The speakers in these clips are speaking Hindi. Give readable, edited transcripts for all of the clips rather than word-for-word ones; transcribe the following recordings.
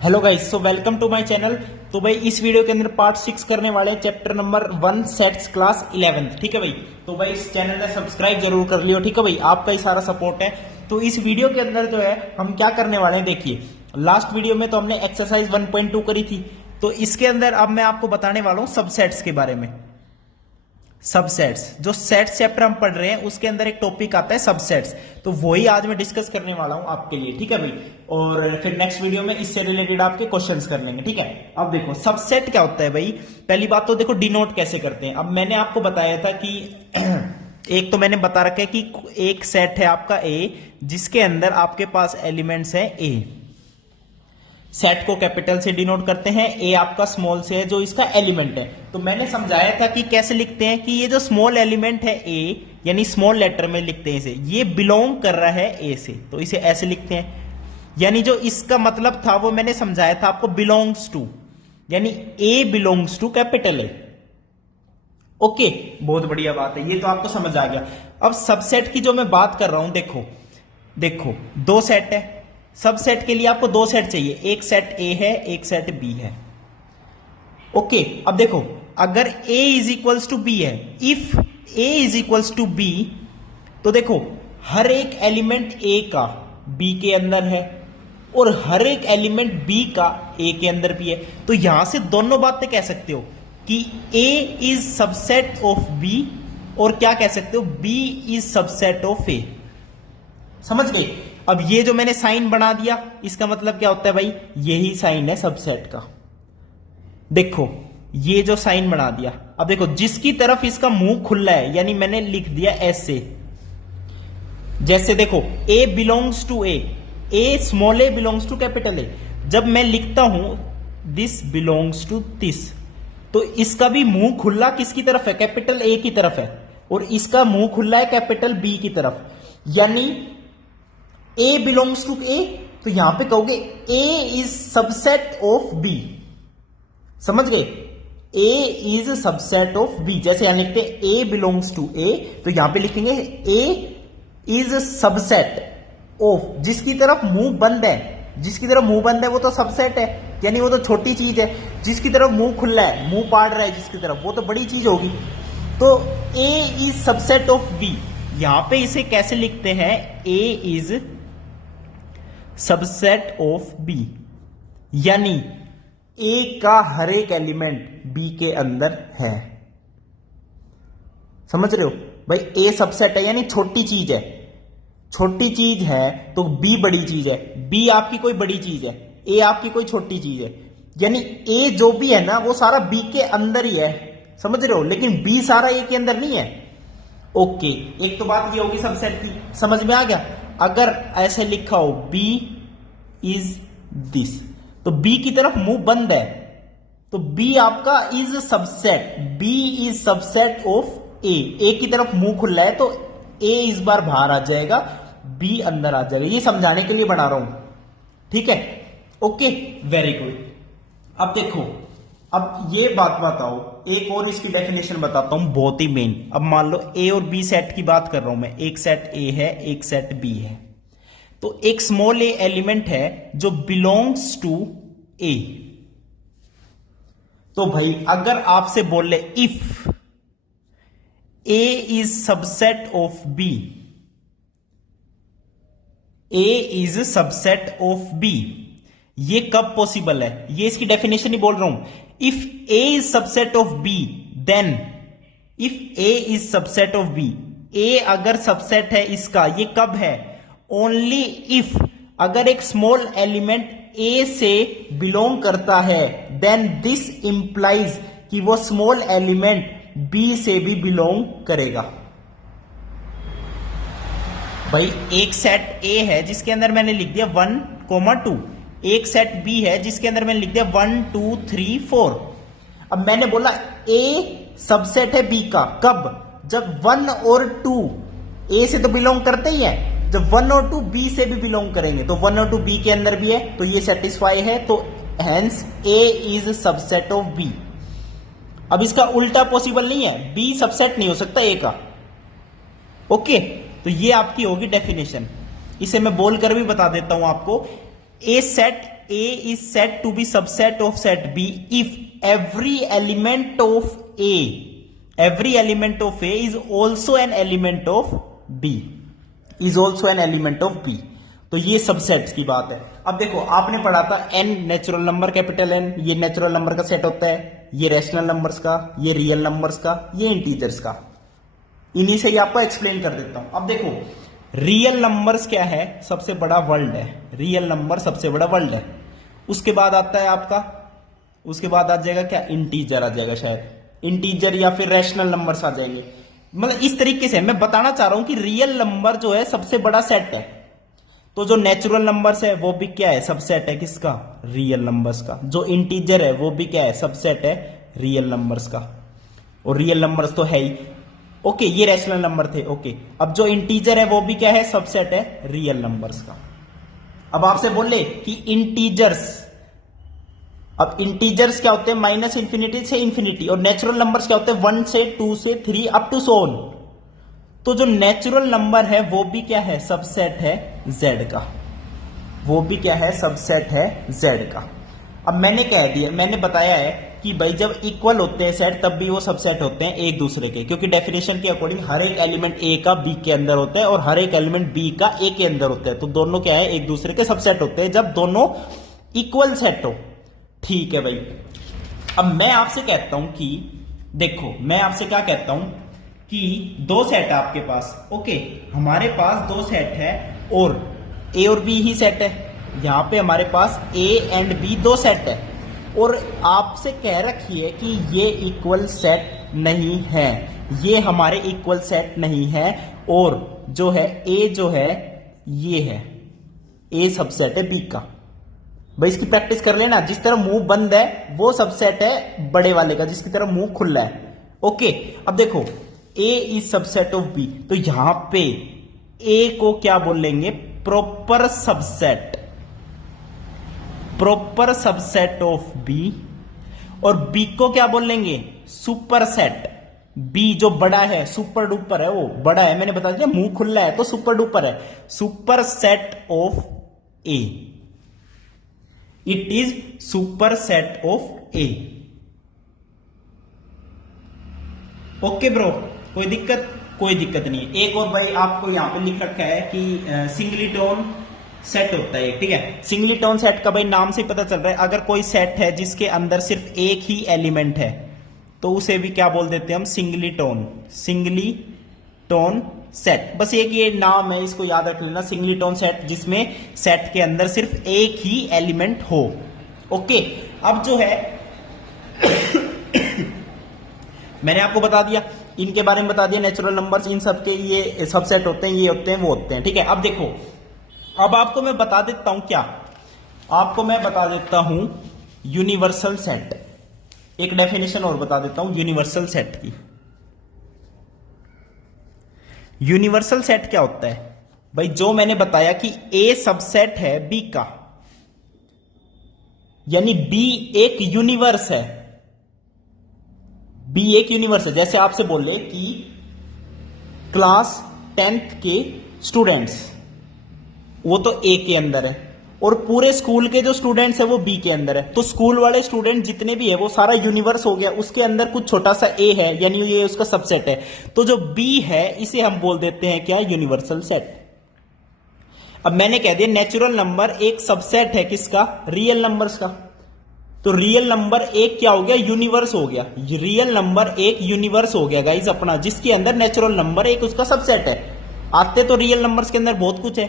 Hello guys, so welcome to my channel. तो भाई इस वीडियो के अंदर पार्ट 6 करने वाले हैं, चैप्टर नंबर 1 सेट्स क्लास 11। ठीक है भाई, तो भाई इस चैनल ने सब्सक्राइब जरूर कर लियो। ठीक है भाई, आपका ही सारा सपोर्ट है। तो इस वीडियो के अंदर जो है हम क्या करने वाले हैं, देखिए लास्ट वीडियो में तो हमने एक्सरसाइज 1.2 करी थी, तो इसके अंदर अब मैं आपको बताने वाला हूं सबसेट्स के बारे में। सबसेट्स, जो सेट्स चैप्टर हम पढ़ रहे हैं उसके अंदर एक टॉपिक आता है सबसेट्स, तो वही आज मैं डिस्कस करने वाला हूं आपके लिए। ठीक है भाई, और फिर नेक्स्ट वीडियो में इससे रिलेटेड आपके क्वेश्चंस कर लेंगे। ठीक है, अब देखो सबसेट क्या होता है भाई। पहली बात तो देखो डिनोट कैसे करते हैं। अब मैंने आपको बताया था कि एक तो मैंने बता रखा है कि एक सेट है आपका ए, जिसके अंदर आपके पास एलिमेंट्स है ए। सेट को कैपिटल से डिनोट करते हैं, ए आपका स्मॉल से है जो इसका एलिमेंट है। तो मैंने समझाया था कि कैसे लिखते हैं कि ये जो स्मॉल एलिमेंट है ए, यानी स्मॉल लेटर में लिखते हैं इसे, ये बिलोंग कर रहा है ए से, तो इसे ऐसे लिखते हैं। यानी जो इसका मतलब था वो मैंने समझाया था आपको, बिलोंग्स टू, यानी A belongs to capital A. Okay, बहुत बढ़िया बात है, ये तो आपको समझ आ गया। अब सबसेट की जो मैं बात कर रहा हूं, देखो दो सेट है। सबसेट के लिए आपको दो सेट चाहिए, एक सेट ए है, एक सेट बी है। ओके, अब देखो अगर a is equals to B है, if a is equals to B, तो देखो हर एक एलिमेंट a का b के अंदर है और हर एक एलिमेंट b का a के अंदर भी है। तो यहां से दोनों बातें कह सकते हो कि a is subset of b, और क्या कह सकते हो, b is subset of a। समझ गए। अब ये जो मैंने साइन बना दिया, इसका मतलब क्या होता है भाई, यही साइन है सबसेट का। देखो ये जो साइन बना दिया, अब देखो जिसकी तरफ इसका मुंह खुला है, यानी मैंने लिख दिया ऐसे। जैसे देखो a belongs to a small a belongs to capital A. जब मैं लिखता हूं दिस बिलोंग्स टू दिस, तो इसका भी मुंह खुला किसकी तरफ है, कैपिटल ए की तरफ है, और इसका मुंह खुला है कैपिटल बी की तरफ। यानी ए बिलोंग्स टू ए, तो यहां पे कहोगे ए इज सबसेट ऑफ बी। समझ गए, ए इज सबसेट ऑफ बी। जैसे यहां लिखते हैं ए बिलोंग्स टू ए, तो यहां पे लिखेंगे ए इज सबसेट ऑफ, जिसकी तरफ मुंह बंद है, जिसकी तरफ मुंह बंद है वो तो सबसेट है, यानी वो तो छोटी चीज है। जिसकी तरफ मुंह खुला है, मुंह पाड़ रहा है जिसकी तरफ, वो तो बड़ी चीज होगी। तो ए इज सबसेट ऑफ बी, यहां पे इसे कैसे लिखते हैं, ए इज सबसेट ऑफ बी, यानी ए का हर एक एलिमेंट बी के अंदर है। समझ रहे हो भाई, ए सबसेट है यानी छोटी चीज है, छोटी चीज है तो बी बड़ी चीज है, बी आपकी कोई बड़ी चीज है, ए आपकी कोई छोटी चीज है। यानी ए जो भी है ना वो सारा बी के अंदर ही है। समझ रहे हो, लेकिन बी सारा ए के अंदर नहीं है। ओके, एक तो बात ये होगी सबसेट की, समझ में आ गया। अगर ऐसे लिखा हो बी इज दिस, तो बी की तरफ मुंह बंद है, तो बी आपका is subset, B is subset of A की तरफ मुंह खुला है तो ए इस बार बाहर आ जाएगा, बी अंदर आ जाएगा। ये समझाने के लिए बना रहा हूं, ठीक है। Okay, very good. अब देखो, अब ये बात बताओ, एक और इसकी डेफिनेशन बताता हूं, बहुत ही मेन। अब मान लो ए और बी सेट की बात कर रहा हूं मैं, एक सेट ए है, एक सेट बी है। तो एक स्मॉल ए एलिमेंट है जो बिलोंग्स टू ए। तो भाई अगर आपसे बोले if A is subset of B, A is subset of B, ये कब पॉसिबल है, ये इसकी डेफिनेशन ही बोल रहा हूं। If A is subset of B, then if A is subset of B, A अगर सबसेट है इसका, ये कब है, ओनली इफ, अगर एक स्मॉल एलिमेंट ए से बिलोंग करता है, देन दिस इंप्लाइज कि वो स्मॉल एलिमेंट बी से भी बिलोंग करेगा। भाई एक सेट ए है जिसके अंदर मैंने लिख दिया 1, 2, एक सेट बी है जिसके अंदर मैंने लिख दिया 1, 2, 3, 4। अब मैंने बोला ए सबसेट है बी का, कब, जब 1 और 2 ए से तो बिलोंग करते ही है, जब 1 और 2 बी से भी बिलोंग करेंगे, तो 1 और 2 बी के अंदर भी है, तो ये सेटिस्फाई है, तो hence A is subset of B. अब इसका उल्टा पॉसिबल नहीं है, बी सबसेट नहीं हो सकता ए का। ओके, तो ये आपकी होगी डेफिनेशन। इसे मैं बोलकर भी बता देता हूं आपको। ए set A is said to be subset of set B if every element of A is also an element of B, तो ये सबसेट्स की बात है। अब देखो आपने पढ़ा था n natural number capital N, ये नेचुरल नंबर का सेट होता है, ये रैशनल नंबर्स का, ये रियल नंबर्स का, ये इंटीजर्स का। इन्हीं से ही आपको एक्सप्लेन कर देता हूं। अब देखो रियल नंबर्स क्या है, सबसे बड़ा वर्ल्ड है, रियल नंबर सबसे बड़ा वर्ल्ड है। उसके बाद आता है आपका, उसके बाद आ जाएगा क्या, इंटीजर आ जाएगा, शायद इंटीजर या फिर रैशनल नंबर्स आ जाएंगे। मतलब इस तरीके से मैं बताना चाह रहा हूं कि रियल नंबर जो है सबसे बड़ा सेट है। तो जो नेचुरल नंबर्स है वो भी क्या है, सबसेट है किसका, रियल नंबर्स का। जो इंटीजर है वो भी क्या है, सबसेट है रियल नंबर्स का। और रियल नंबर्स तो है ही, ओके, ये रैशनल नंबर थे, ओके। अब जो इंटीजर है वो भी क्या है, सबसेट है रियल नंबर्स का। अब आपसे बोले कि इंटीजर्स, अब इंटीजर्स क्या होते हैं, माइनस इंफिनिटी से इंफिनिटी, और नेचुरल नंबर्स क्या होते हैं, 1 से 2 से 3 अप टू सो ऑन। तो जो नेचुरल नंबर है वो भी क्या है, सबसेट है z का, वो भी क्या है, सबसेट है z का। अब मैंने कह दिया, मैंने बताया है कि भाई जब इक्वल होते हैं सेट तब भी वो सबसेट होते हैं एक दूसरे के, क्योंकि डेफिनेशन के अकॉर्डिंग हर एक एलिमेंट a का b के अंदर होता है और हर एक एलिमेंट b का a के अंदर होता है। तो दोनों क्या है, एक दूसरे के सबसेट होते हैं जब दोनों इक्वल सेट हो। ठीक है भाई। अब मैं आपसे कहता हूं कि देखो, मैं आपसे क्या कहता हूं कि दो सेट है आपके पास, ओके, हमारे पास दो सेट है और ए और बी ही सेट है। यहां पे हमारे पास ए एंड बी दो सेट है और आपसे कह रखी है कि ये इक्वल सेट नहीं है, ये हमारे इक्वल सेट नहीं है। और जो है ए जो है ये है, ए सबसेट है बी का। भाई इसकी प्रैक्टिस कर लेना, जिस तरह मुंह बंद है वो सबसेट है बड़े वाले का, जिसकी तरह मुंह खुला है, ओके। अब देखो A is subset of B, तो यहां पे A को क्या बोलेंगे, proper subset, proper subset of B, और B को क्या बोलेंगे, सुपर सेट। B जो बड़ा है, सुपर डुपर है, वो बड़ा है, मैंने बता दिया, मुंह खुला है तो सुपर डुपर है, super set of A, it is super set of A। Okay bro, कोई दिक्कत नहीं है। एक और भाई आपको यहां पे लिख रखा है कि सिंगलीटोन सेट होता है, ठीक है। सिंगलीटोन सेट का भाई नाम से पता चल रहा है, अगर कोई सेट है जिसके अंदर सिर्फ एक ही एलिमेंट है तो उसे भी क्या बोल देते हैं हम, सिंगलीटोन, सिंगलीटोन सेट। बस एक ये नाम है, इसको याद रख लेना, सिंगलीटोन सेट, जिसमें सेट के अंदर सिर्फ एक ही एलिमेंट हो, ओके। अब जो है मैंने आपको बता दिया, इनके बारे में बता दिया, नेचुरल नंबर्स इन सब के ये सबसेट होते हैं, ये होते हैं, वो होते हैं, ठीक है। अब देखो, अब आपको मैं बता देता हूं क्या, आपको मैं बता देता हूं यूनिवर्सल सेट, एक डेफिनेशन और बता देता हूं यूनिवर्सल सेट की। यूनिवर्सल सेट क्या होता है भाई, जो मैंने बताया कि A सबसेट है B का, यानी B एक यूनिवर्स है, B एक यूनिवर्स है। जैसे आपसे बोले कि क्लास 10th के स्टूडेंट्स, वो तो A के अंदर है, और पूरे स्कूल के जो स्टूडेंट्स है वो B के अंदर है। तो स्कूल वाले स्टूडेंट जितने भी है वो सारा यूनिवर्स हो गया, उसके अंदर कुछ छोटा सा A है, यानी ये उसका सबसेट है। तो जो B है इसे हम बोल देते हैं क्या, यूनिवर्सल सेट। अब मैंने कह दिया नेचुरल नंबर एक सबसेट है किसका, रियल नंबर्स का। तो रियल नंबर एक क्या हो गया, यूनिवर्स हो गया। रियल नंबर एक यूनिवर्स हो गया गाइस अपना, जिसके अंदर नेचुरल नंबर एक उसका सबसेट है। आते तो रियल नंबर्स के अंदर बहुत कुछ है,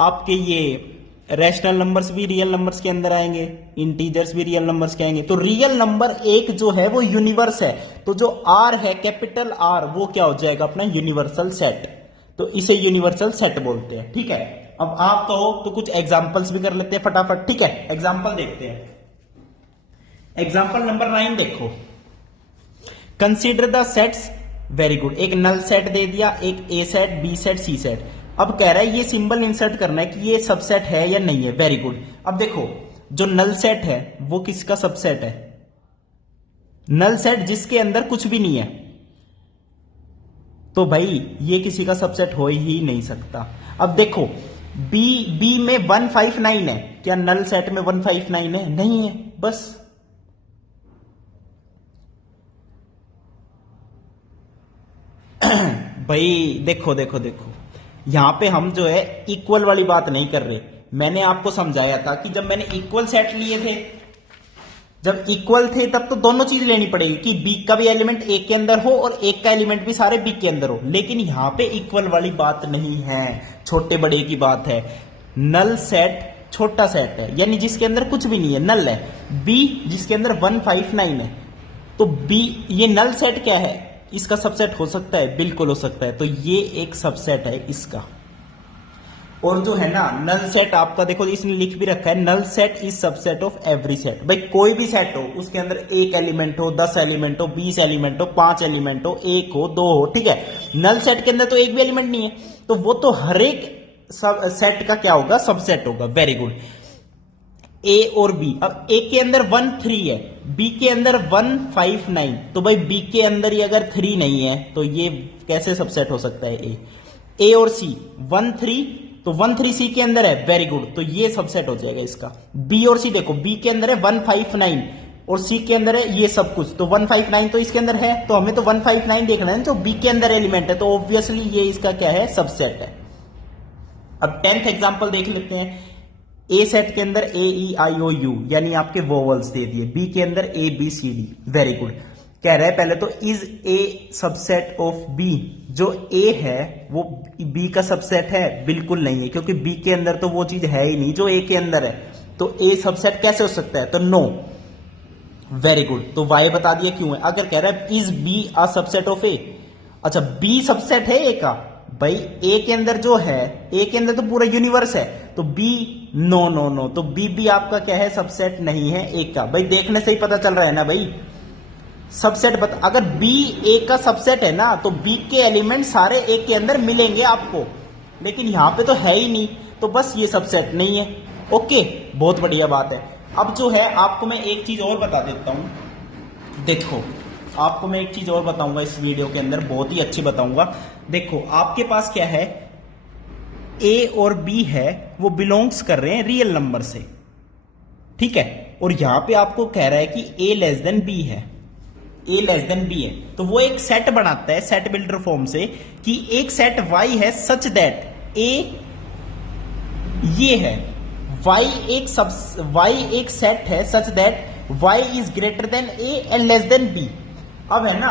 आपके ये रैशनल नंबर्स भी रियल नंबर्स के अंदर आएंगे, इंटीजर्स भी रियल नंबर्स के आएंगे। तो रियल नंबर एक जो है वो यूनिवर्स है, तो जो आर है, कैपिटल आर, वो क्या हो जाएगा अपना यूनिवर्सल सेट। तो इसे यूनिवर्सल सेट बोलते हैं, ठीक है। अब आप कहो तो कुछ एग्जांपल्स भी कर लेते हैं फटाफट, ठीक है। एग्जांपल देखते हैं। एग्जांपल नंबर 9 देखो, consider the sets, very good, एक नल सेट दे दिया, एक ए सेट, बी सेट, सी सेट। अब कह रहा है ये सिंबल इंसर्ट करना है कि ये सबसेट है या नहीं है, वेरी गुड। अब देखो जो नल सेट है वो किसका सबसेट है, नल सेट जिसके अंदर कुछ भी नहीं है, तो भाई ये किसी का सबसेट हो ही नहीं सकता। अब देखो बी में 159 है, क्या नल सेट में 159 है? नहीं है, बस। भाई देखो देखो देखो, यहां पे हम जो है इक्वल वाली बात नहीं कर रहे। मैंने आपको समझाया था कि जब मैंने इक्वल सेट लिए थे, जब इक्वल थे तब तो दोनों चीज लेनी पड़ेगी कि बी का भी एलिमेंट ए के अंदर हो और एक का एलिमेंट भी सारे बी के अंदर हो। लेकिन यहां पे इक्वल वाली बात नहीं है, छोटे बड़े की बात है। नल सेट छोटा सेट है, यानी जिसके अंदर कुछ भी नहीं है, नल है। बी जिसके अंदर 159 है, तो बी ये नल सेट क्या है, इसका सबसेट हो सकता है, बिल्कुल हो सकता है। तो ये एक सबसेट है इसका। और जो है ना नल सेट आपका देखो इसने लिख भी रखा है, null set is subset of every set. भाई कोई भी सेट हो, उसके अंदर एक एलिमेंट हो, 10 एलिमेंट हो, 20 एलिमेंट हो, 5 एलिमेंट हो, 1 हो, 2 हो, ठीक है। नल सेट के अंदर तो एक भी एलिमेंट नहीं है, तो वो तो हर एक सब सेट का क्या होगा, सबसेट होगा। Very good. ए और बी, अब ए के अंदर 13 है, बी के अंदर 159, तो भाई बी के अंदर ही अगर 3 नहीं है तो ये कैसे सबसेट हो सकता है? ए और सी 13, तो 13 सी के अंदर है, वेरी गुड, तो ये सबसेट हो जाएगा इसका। बी और सी देखो, बी के अंदर है 159 और सी के अंदर है ये सब कुछ, तो 159 तो इसके अंदर है, तो हमें तो 159 देखना है, तो बी के अंदर एलिमेंट है, तो ऑब्वियसली ये इसका क्या है, सबसेट है। अब 10th एग्जांपल देख लेते हैं। ए सेट के अंदर ए ई आई ओ यू यानी आपके वोवल्स दे दिए, बी के अंदर A B C D, very good. कह रहा है पहले तो is A subset of B, जो ए है वो बी का सबसेट है? बिल्कुल नहीं है, क्योंकि बी के अंदर तो वो चीज है ही नहीं जो ए के अंदर है, तो ए सबसेट कैसे हो सकता है? तो नो। वेरी गुड, तो वाई बता दिया क्यों है। अगर कह रहा है is B a subset of A, अच्छा बी सबसेट है ए का? भाई ए के अंदर जो है, ए के अंदर तो पूरा यूनिवर्स है, तो बी नो नो नो, तो बी भी आपका क्या है, सबसेट नहीं है ए का। भाई देखने से ही पता चल रहा है ना भाई, सबसेट बता। अगर बी ए का सबसेट है ना, तो बी के एलिमेंट सारे ए के अंदर मिलेंगे आपको, लेकिन यहां पे तो है ही नहीं, तो बस ये सबसेट नहीं है। ओके, बहुत बढ़िया बात है। अब जो है आपको मैं एक चीज और बता देता हूं। देखो आपको मैं एक चीज और बताऊंगा इस वीडियो के अंदर, बहुत ही अच्छी बताऊंगा। देखो आपके पास क्या है, ए और बी है, वो बिलोंग्स कर रहे हैं रियल नंबर से, ठीक है। और यहां पे आपको कह रहा है कि ए लेस देन बी है, ए लेस देन बी है, तो वो एक सेट बनाता है सेट बिल्डर फॉर्म से कि एक सेट वाई है सच दैट ए ये है, वाई एक सेट है such that Y is greater than A and less than B. अब है ना,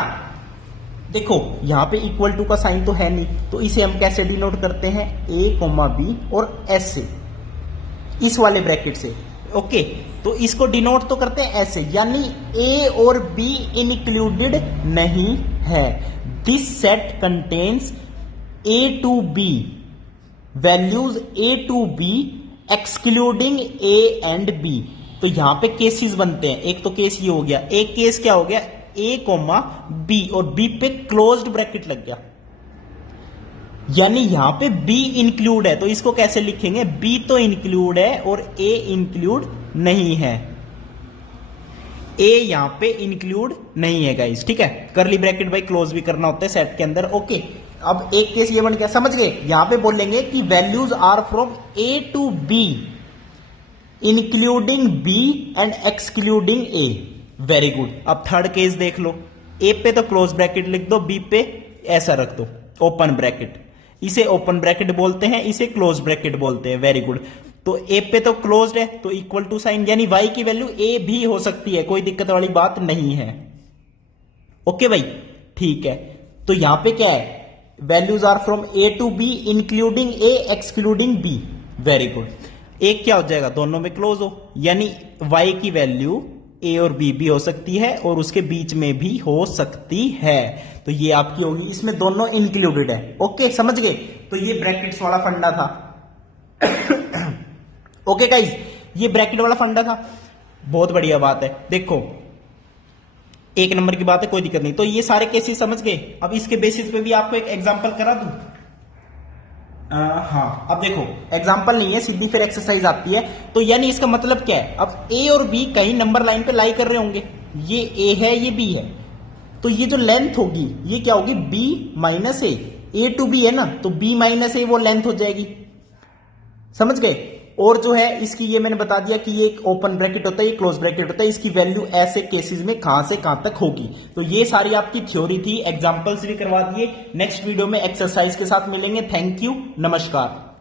देखो यहां पे इक्वल टू का साइन तो है नहीं, तो इसे हम कैसे डिनोट करते हैं, ए कोमा बी और एस से, इस वाले ब्रैकेट से। ओके, तो इसको डिनोट तो करते हैं ऐसे, यानी ए और बी इंक्लूडेड नहीं है। This set contains A to B, values A to B excluding A and B. तो यहां पे केसेस बनते हैं, एक तो केस ये हो गया, एक केस क्या हो गया, ए कोमा बी और बी पे क्लोज्ड ब्रैकेट लग गया, यानी यहां पे बी इंक्लूड है, तो इसको कैसे लिखेंगे, बी तो इंक्लूड है और ए इंक्लूड नहीं है, ए यहां पे इंक्लूड नहीं है गाइस, ठीक है। करली ब्रैकेट भाई क्लोज भी करना होता है सेट के अंदर। ओके, अब एक केस ये बन गया, समझ गए। यहां पे बोलेंगे कि values are from A to B including B and excluding A, very good. अब थर्ड केस देख लो, ए पे तो क्लोज ब्रैकेट लिख दो, बी पे ऐसा रख दो ओपन ब्रैकेट, इसे ओपन ब्रैकेट बोलते हैं, इसे क्लोज ब्रैकेट बोलते हैं, वेरी गुड। तो ए पे तो क्लोज्ड है, तो इक्वल टू साइन, यानी वाई की वैल्यू ए भी हो सकती है, कोई दिक्कत वाली बात नहीं है। ओके भाई, ठीक है। तो यहां पे क्या है, values are from A to B including A excluding B, very good. एक क्या हो जाएगा, दोनों में क्लोज हो, यानी वाई की वैल्यू ए और बी भी हो सकती है और उसके बीच में भी हो सकती है, तो ये आपकी होगी, इसमें दोनों इंक्लूडेड है। ओके, समझ गए। तो ये ब्रैकेट्स वाला फंडा था। ओके गाइस, ये ब्रैकेट वाला फंडा था, बहुत बढ़िया बात है। देखो एक नंबर की बात है, कोई दिक्कत नहीं। तो ये सारे केसेस समझ गए। अब इसके बेसिस पे भी आपको एक एग्जांपल करा दूं। हाँ, अब देखो एग्जांपल नहीं है, सीधी फिर एक्सरसाइज आती है। तो यानी इसका मतलब क्या है, अब ए और बी कहीं नंबर लाइन पे लाई कर रहे होंगे, ये ए है ये बी है, तो ये जो लेंथ होगी ये क्या होगी, B minus A to B है ना, तो बी माइनस ए वो लेंथ हो जाएगी। समझ गए। और जो है इसकी ये मैंने बता दिया कि ये एक ओपन ब्रैकेट होता है, ये क्लोज ब्रैकेट होता है, इसकी वैल्यू ऐसे केसेस में कहां से कहां तक होगी। तो ये सारी आपकी थ्योरी थी, एग्जांपल्स भी करवा दिए। नेक्स्ट वीडियो में एक्सरसाइज के साथ मिलेंगे। थैंक यू, नमस्कार।